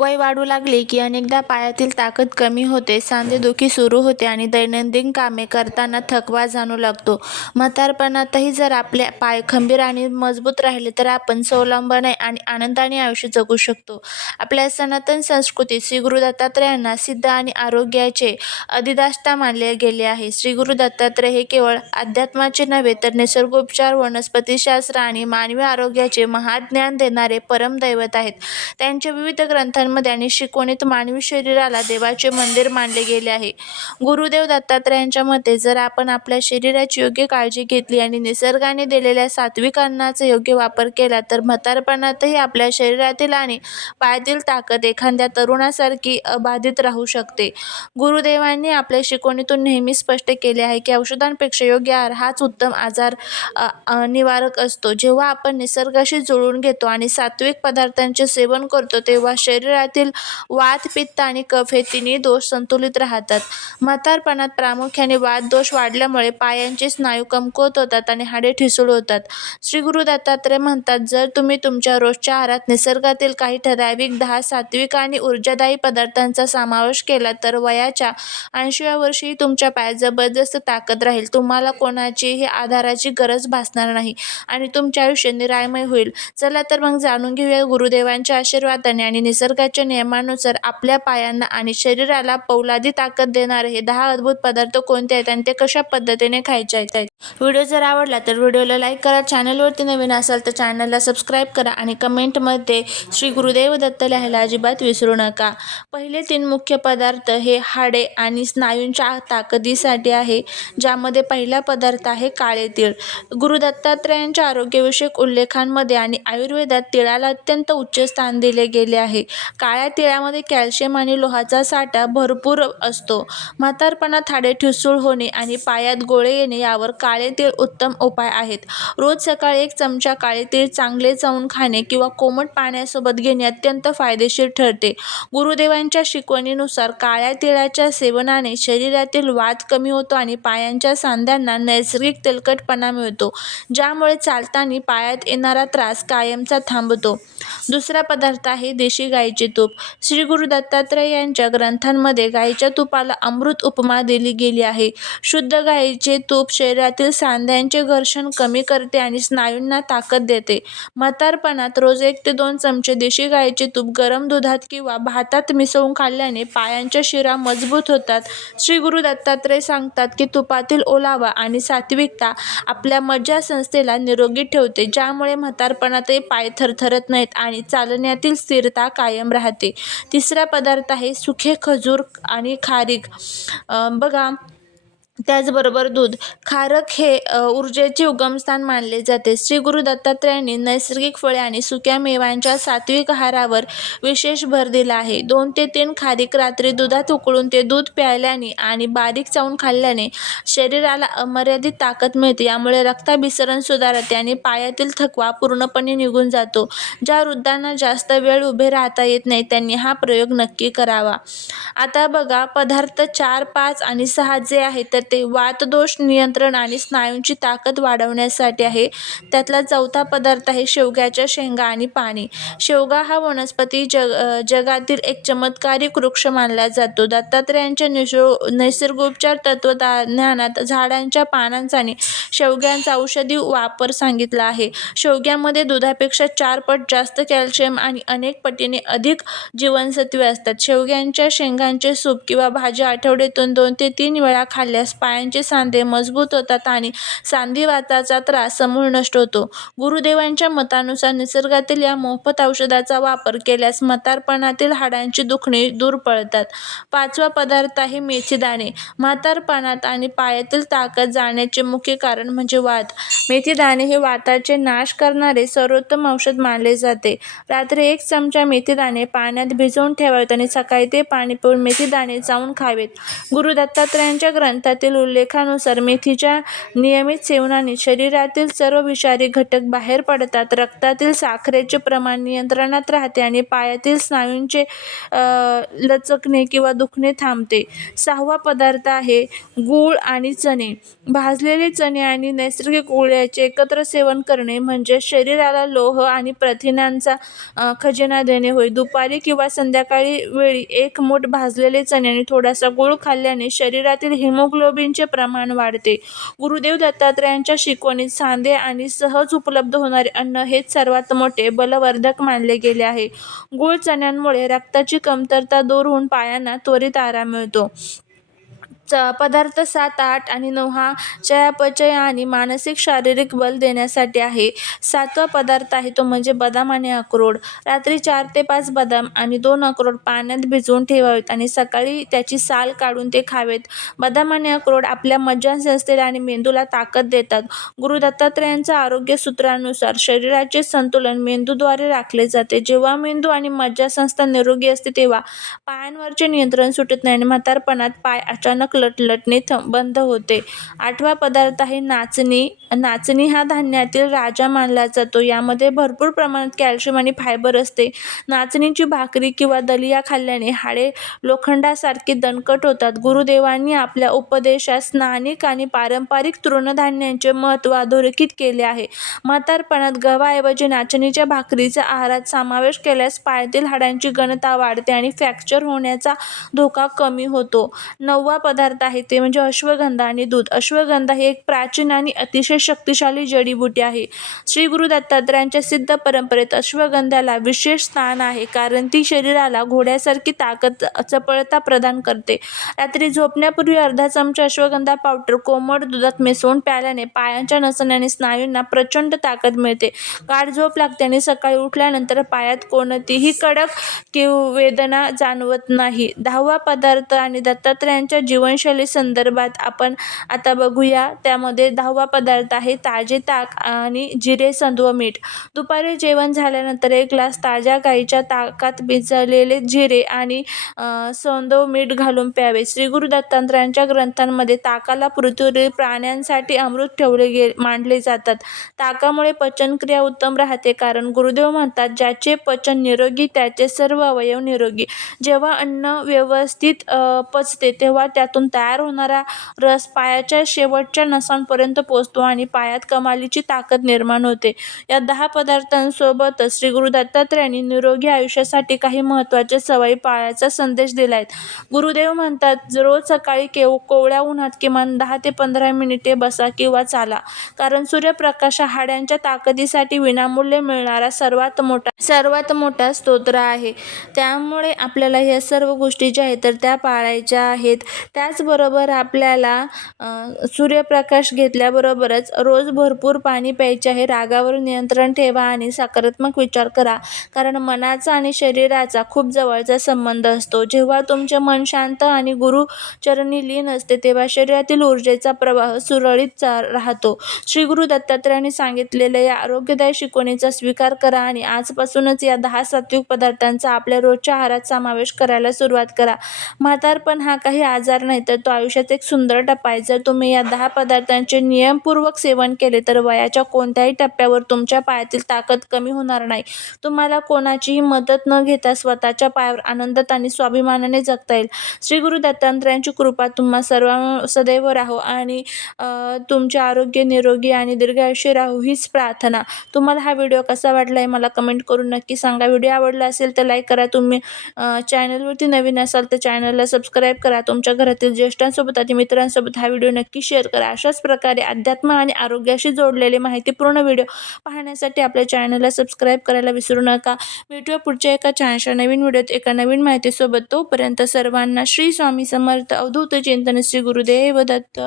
वय वाढू लागले की अनेकदा पायातील ताकद कमी होते, सांधेदुखी सुरू होते आणि दैनंदिन कामे करताना थकवा जाणू लागतो. म्हातारपणातही जर आपले पाय खंबीर आणि मजबूत राहिले तर आपण स्वावलंबन आणि आनंदाने आयुष्य जगू शकतो. आपल्या सनातन संस्कृतीत श्री गुरु दत्तात्रेयांना सिद्ध आणि आरोग्याचे अधिष्ठाता मानले गेले आहे. श्री गुरु दत्तात्रेय हे केवळ अध्यात्माचे नव्हे तर निसर्गोपचार, वनस्पतिशास्त्र आणि मानवी आरोग्याचे महाज्ञान देणारे परमदैवत आहेत. त्यांच्या विविध ग्रंथांमध्ये आणि शिकवणीत मानवी शरीराला देवाचे मंदिर मानले गेले आहे. गुरुदेव दत्तात्रेयांच्या मते जर आपण आपल्या शरीराची योग्य काळजी घेतली आणि निसर्गाने दिलेल्या सात्विक अन्नाचा योग्य वापर केला तर म्हातारपणातही आपल्या शरीरातील आणि पायातील ताकद एखाद्या तरुणासारखी अबाधित राहू शकते. गुरुदेवांनी आपल्या शिकवणीतून नेहमी स्पष्ट केले आहे की औषधांपेक्षा योग्य आहार हाच उत्तम आजार निवारक असतो. जेव्हा आपण निसर्गाशी जुळवून घेतो आणि सात्विक पदार्थांचे सेवन करतो तेव्हा शरीरातील वात, पित्त आणि कफ हे तिन्ही दोष संतुलित राहतात. म्हातारपणात प्रामुख्याने वात दोष वाढल्यामुळे पायांचे स्नायू कमकुवत होतात आणि हाडे ठिसूळ होतात. श्री गुरु दत्तात्रेय म्हणतात, जर तुम्ही तुमच्या रोजच्या आहारात निसर्गातील काही ठराविक 10 सात्विक आणि ऊर्जादायी पदार्थांचा समावेश केला तर वयाच्या 80व्या वर्षीही तुमच्या पायात जबरदस्त ताकद राहील. तुम्हाला कोणाचीही आधाराची गरज भासणार नाही आणि तुमचे आयुष्य निरामय होईल. चला तर मग जाणून घेऊया गुरुदेवांच्या आशीर्वादाने आणि निसर्गाच्या नियमानुसार आपल्या पायांना आणि शरीराला पोलादी ताकद देणारे हे 10 अद्भुत पदार्थ कोणते आहेत आणि ते कशा पद्धतीने खायचे आहेत. व्हिडिओ जर आवडला तर व्हिडिओला लाईक करा, चॅनलवरती नवीन असाल तर चॅनलला सबस्क्राईब करा आणि कमेंटमध्ये श्री गुरुदेव दत्त लिहायला अजिबात विसरू नका. पहिले 3 मुख्य पदार्थ हे हाडे आणि स्नायूंच्या ताकदीसाठी आहे, ज्यामध्ये पहिला पदार्थ आहे काळे तीळ. गुरु दत्तात्रेयांच्या आरोग्यविषयक उल्लेखांमध्ये आणि आयुर्वेदात तिळाला अत्यंत उच्च स्थान दिले गेले आहे. काळ्या तिळामध्ये कॅल्शियम आणि लोहाचा साठा भरपूर असतो. म्हातारपणात हाडे ठिसूळ होणे आणि पायात गोळे येणे यावर काळे तीळ उत्तम उपाय आहेत. रोज सकाळी 1 चमचा काळे तीळ चांगले चावून खाणे किंवा कोमट पाण्यासोबत घेणे अत्यंत फायदेशीर ठरते. गुरुदेवांच्या शिकवणीनुसार काळ्या तिळाच्या सेवनाने शरीरातील वात कमी होतो आणि पायांच्या सांध्यांना नैसर्गिक तेलकटपणा मिळतो, ज्यामुळे चालताना पायात येणारा त्रास कायमचा थांबतो. दुसरा पदार्थ आहे देशी गाईचे तूप. श्री गुरु दत्तात्रेय यांच्या ग्रंथांमध्ये गाईच्या तुपाला अमृत उपमा दिली गेली आहे. शुद्ध गाईचे तूप शरीरातील सांध्यांचे घर्षण कमी करते आणि स्नायूंना ताकद देते. म्हातारपणात रोज 1 ते 2 चमचे देशी गाईचे तूप गरम दुधात किंवा भातात मिसळून खाल्ल्याने पायांच्या शिरा मजबूत होतात. श्री गुरु दत्तात्रेय सांगतात की तुपातील ओलावा आणि सात्विकता आपल्या मज्जासंस्थेला निरोगी ठेवते, ज्यामुळे म्हातारपणातही पाय थरथरत नाहीत आणि चालण्यातील स्थिरता कायम राहते. तिसरा पदार्थ आहे सुखे खजूर आणि खारीक. बघा, त्याचबरोबर दूध. खारक हे ऊर्जेचे उगमस्थान मानले जाते. श्री गुरु दत्तात्रेयांनी नैसर्गिक फळे आणि सुक्या मेव्यांच्या सात्विक आहारावर विशेष भर दिला आहे. 2 ते 3 खारीक रात्री दुधात उकळून ते दूध प्यायल्याने आणि बारीक चावून खाल्ल्याने शरीराला अमर्यादित ताकद मिळते. यामुळे रक्ताभिसरण सुधारते आणि पायातील थकवा पूर्णपणे निघून जातो. ज्या वृद्धांना जास्त वेळ उभे राहता येत नाही त्यांनी हा प्रयोग नक्की करावा. आता बघा, पदार्थ 4, 5 आणि 6 जे आहे तर ते वातदोष नियंत्रण आणि स्नायूंची ताकद वाढवण्यासाठी आहे. त्यातला चौथा पदार्थ आहे शेवग्याच्या शेंगा आणि पाणी. शेवगा हा वनस्पती जगातील एक चमत्कारिक वृक्ष मानला जातो. दत्तात्रेयांच्या निसर्गोपचार तत्त्वज्ञानात झाडांच्या पानांचा आणि शेवग्यांचा औषधी वापर सांगितला आहे. शेवग्यामध्ये दुधापेक्षा 4 पट जास्त कॅल्शियम आणि अनेक पटीने अधिक जीवनसत्वे असतात. शेवग्यांच्या शेंगांचे सूप किंवा भाजी आठवड्यातून 2 ते 3 वेळा खाल्ल्यास पायांचे सांधे मजबूत होतात आणि सांधिवाताचा त्रास समूळ नष्ट होतो. गुरुदेवांच्या मतानुसार निसर्गातील या मोफत औषधाचा वापर केल्यास म्हातारपणातील हाडांची दुखणी दूर पळतात. 5वा पदार्थ आहे मेथीदाणे. म्हातारपणात आणि पायातील ताकद जाण्याचे मुख्य कारण म्हणजे वात. मेथीदाणे हे वाताचे नाश करणारे सर्वोत्तम औषध मानले जाते. रात्री 1 चमचा मेथीदाणे पाण्यात भिजवून ठेवावेत आणि सकाळी ते पाणी पिऊन मेथीदाणे चावून खावेत. गुरु दत्तात्रेयांच्या ग्रंथातील शास्त्रातील उल्लेखानुसार मेथीच्या नियमित सेवनाने शरीरातील सर्व विषारी घटक बाहेर पडतात, रक्तातील साखरेचे प्रमाण नियंत्रणात राहते आणि पायातील स्नायूंचे लचकणे किंवा दुखणे थांबते. 6वा पदार्थ आहे गूळ आणि चणे. भाजलेले चणे आणि नैसर्गिक गूळ याचे एकत्र सेवन करणे म्हणजे शरीराला लोह आणि प्रथिनांचा खजिना देणे होय. दुपारी किंवा संध्याकाळी वेळी 1 मूठ भाजलेले चणे आणि थोडासा गूळ खाल्ल्याने शरीरातील हिमोग्लोबिनचे प्रमाण वाढते. गुरुदेव दत्तात्रेयांच्या शिकवणीत सांधे आणि सहज उपलब्ध होणारे अन्न हेच सर्वात मोठे बलवर्धक मानले गेले आहे. गूळ चण्यांमुळे रक्ताची कमतरता दूर होऊन पायांना त्वरित आराम मिळतो. पदार्थ 7, 8 आणि 9 हा चयापचय आणि मानसिक शारीरिक बल देण्यासाठी आहे. 7वा पदार्थ आहे तो म्हणजे बदाम आणि अक्रोड. रात्री 4 ते 5 बदाम आणि 2 अक्रोड पाण्यात भिजवून ठेवावेत आणि सकाळी त्याची साल काढून ते खावेत. बदाम आणि अक्रोड आपल्या मज्जासंस्थेला आणि मेंदूला ताकद देतात. गुरु दत्तात्रेयांच्या आरोग्य सूत्रानुसार शरीराचे संतुलन मेंदूद्वारे राखले जाते. जेव्हा मेंदू आणि मज्जासंस्था निरोगी असते तेव्हा पायांवरचे नियंत्रण सुटत नाही आणि म्हातारपणात पाय अचानक लटलटणे बंद होते. 8वा पदार्थ आहे नाचणी. नाचणी हा धान्यातील राजा मानला जातो. यामध्ये भरपूर प्रमाणात कॅल्शियम आणि फायबर असते. नाचणीची भाकरी किंवा दलिया खाल्ल्याने हाडे लोखंडासारखी दणकट होतात. गुरुदेवांनी आपल्या उपदेशात स्थानिक आणि पारंपरिक तृणधान्यांचे महत्त्व अधोरेखित केले आहे. म्हातारपणात गव्हाऐवजी नाचणीच्या भाकरीचा आहारात समावेश केल्यास पायातील हाडांची घनता वाढते आणि फ्रॅक्चर होण्याचा धोका कमी होतो. 9वा पदार्थ आहे ते म्हणजे अश्वगंधा आणि दूध. अश्वगंधा ही एक प्राचीन आणि अतिशय शक्तिशाली जडीबुटी आहे. श्री गुरु दत्तात्रेयांच्या सिद्ध परंपरेत अश्वगंध्याला विशेष स्थान आहे कारण ती शरीराला घोड्यासारखी ताकद, चपळता प्रदान करते. रात्री झोपण्यापूर्वी अर्धा चमचा अश्वगंधा पावडर कोमट दुधात मिसळून प्यायल्याने पायांच्या नसांना आणि स्नायूंना प्रचंड ताकद मिळते, गाढ झोप लागते आणि सकाळी उठल्यानंतर पायात कोणतीही कडक वेदना जाणवत नाही. 10वा पदार्थ आणि दत्तात्रेयांच्या जीवनशैली संदर्भात आपण आता बघूया. त्यामध्ये 10वा पदार्थ आहे ताजे ताक आणि जिरे, संदव, मीठ. दुपारी जेवण झाल्यानंतर 1 ग्लास ताज्या गाईच्या ताकात भिजवलेले जिरे आणि संदव, मीठ घालून प्यावे. श्री गुरु दत्तात्रेयांच्या ग्रंथांमध्ये ताकाला पृथ्वीवरील प्राण्यांसाठी अमृत मानले जातात. ताकामुळे पचनक्रिया उत्तम राहते कारण गुरुदेव म्हणतात ज्याचे पचन निरोगी त्याचे सर्व अवयव निरोगी. जेव्हा अन्न व्यवस्थित पचते तेव्हा त्यातून तयार होणारा रस पायाच्या शेवटच्या नसांपर्यंत पोहोचतो आणि पायात कमालीची ताकद निर्माण होते. या 10 पदार्थांसोबतच श्री गुरु दत्तात्रेयांनी निरोगी आयुष्यासाठी काही महत्त्वाच्या सवयी पाळायचा संदेश दिलाय. गुरुदेव म्हणतात रोज सकाळी कोवळ्या उन्हात किमान 10 ते 15 मिनिटे बसा किंवा चाला कारण सूर्यप्रकाश हा हाडांच्या ताकदीसाठी विनामूल्य मिळणारा सर्वात मोठा स्तोत्र आहे. त्यामुळे आपल्याला ह्या सर्व गोष्टी ज्या आहेत तर त्या पाळायच्या आहेत. त्याचबरोबर आपल्याला सूर्यप्रकाश घेतल्याबरोबरच रोज भरपूर पाणी प्यायचे आहे. रागावर नियंत्रण ठेवा आणि सकारात्मक विचार करा कारण मनाचा आणि शरीराचा खूप जवळचा संबंध असतो. जेव्हा तुमचे मन शांत आणि गुरुचरणी लीन असते तेव्हा शरीरातील ऊर्जेचा प्रवाह सुरळीत राहतो. श्री गुरु दत्तात्रेयांनी सांगितलेल्या या आरोग्यदायी शिकवणीचा स्वीकार करा आणि आजपासूनच या 10 सात्विक पदार्थांचा आपल्या रोजच्या आहारात समावेश करायला सुरुवात करा. म्हातारपण हा काही आजार नाही तर तो आयुष्याचा एक सुंदर टप्पा आहे. जर तुम्ही या 10 पदार्थांचे नियमपूर्वक सेवन केले तर वयाच्या कोणत्याही टप्प्यावर तुमच्या पायातील ताकद कमी होणार नाही. तुम्हाला कोणाचीही मदत न घेता स्वतःच्या पायावर आनंदात आणि स्वाभिमानाने जगता येईल. श्री गुरु दत्तात्रेयांची कृपा तुम्हा सर्वांवर सदैव राहो आणि तुमचे आरोग्य निरोगी आणि दीर्घायुष्य राहो हीच प्रार्थना. तुम्हाला हा व्हिडिओ कसा वाटला मला कमेंट करून नक्की सांगा. व्हिडिओ आवडला असेल तर लाईक करा. तुम्ही चॅनलवरती नवीन असाल तर चॅनलला सबस्क्राईब करा. तुमच्या घरातील ज्येष्ठांसोबत आणि मित्रांसोबत हा व्हिडिओ नक्की शेअर करा. अशाच प्रकारे अध्यात्म आणि आरोग्याशी जोडलेले माहितीपूर्ण व्हिडिओ पाहण्यासाठी आपल्या चॅनलला सबस्क्राईब करायला विसरू नका. भेटूया पुढच्या एका छानशा नवीन व्हिडिओत एका नवीन माहितीसोबत. तोपर्यंत सर्वांना श्री स्वामी समर्थ. अवधूत चिंतन. श्री गुरुदेव दत्त.